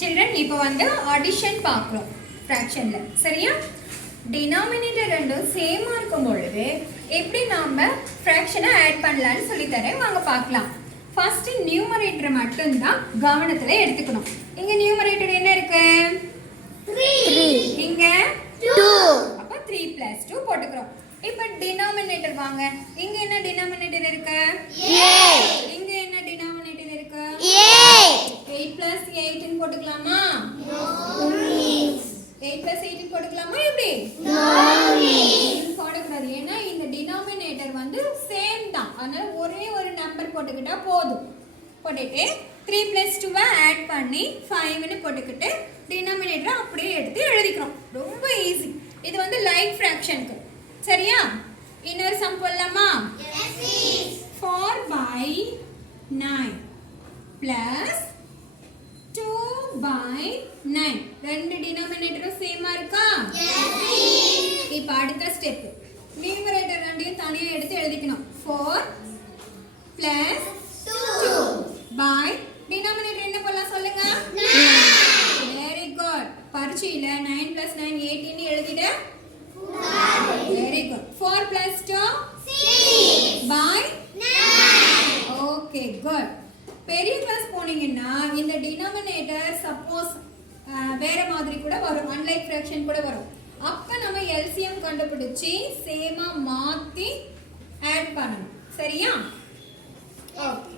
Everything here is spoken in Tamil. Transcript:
சில்ட்ரன் இப்போ வந்து அடிஷன் பார்க்குறோம் ஃப்ராக்ஷனில். சரியா? டினாமினேட்டர் ரெண்டும் சேமாக இருக்கும் பொழுது எப்படி நாம் ஃப்ராக்ஷனை ஆட் பண்ணலான்னு சொல்லித்தரேன், வாங்க பார்க்கலாம். ஃபர்ஸ்ட் நியூமரேட்டர் மட்டும்தான் கவனத்தில் எடுத்துக்கணும். இங்கே நியூமரேட்டர் என்ன இருக்கு? 3. இங்கே 2. அப்போ 3 + 2 போட்டுக்கிறோம். இப்போ டினாமினேட்டர் வாங்க. இங்க என்ன டினாமினேட்டர் இருக்கு? 8. இங்க என்ன டினாமினேட்டர் இருக்கு? 8. 8 + 8 ன்னு போட்டுக்கலாமா? No miss. 8 + 8 ன்னு போட்டுக்கலாமா எப்படி? No miss. போடக்கூடாது. ஏன்னா இந்த டினாமினேட்டர் வந்து சேம் தான். அதனால ஒரே ஒரு நம்பர் போட்டுக்கிட்டா போதும். போட்டுட்டு 3 + 2 ஆட் பண்ணி 5 ன்னு போட்டுக்கிட்டு டினாமினேட்டரை அப்படியே எடுத்து எழுதிக்கிறோம். ரொம்ப ஈஸி. இது வந்து லைக் ஃப்ராக்ஷனுக்கு. சரியா? இன்னொரு சம் போடலாமா? Yes miss. 4/9 plus 2/9. ரெண்டு டினாமினேட்டரும் சேமா இருக்கா? Yes miss. இப்போ அடுத்த ஸ்டெப். நியூமரேட்டர் ரெண்டையும் தனியா எடுத்து எழுதிக்கணும். 4 + 2 by டினாமினேட்டர் என்ன பண்ணலாம் சொல்லுங்க? 9. Very good. பரீட்சையில 9 + 9 18 எழுதிடு. Very good. 4 + 2 6 by 9. Okay, good. பெரிய கிளாஸ் போனீங்கன்னா இந்த டினாமினேட்டர் சப்போஸ் வேற மாதிரி கூட வரும், அன்லைக் ஃபிராக்ஷன் கூட வரும். அப்ப நம்ம எல்சிஎம் கண்டுபிடிச்சி சேமா மாத்தி ஆட் பண்ணணும். சரியா? ஓகே.